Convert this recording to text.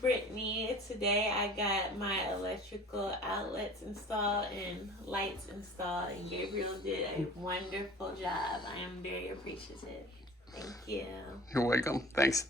Brittany. Today I got my electrical outlets installed and lights installed, and Gabriel did a wonderful job. I am very appreciative. Thank you. You're welcome. Thanks.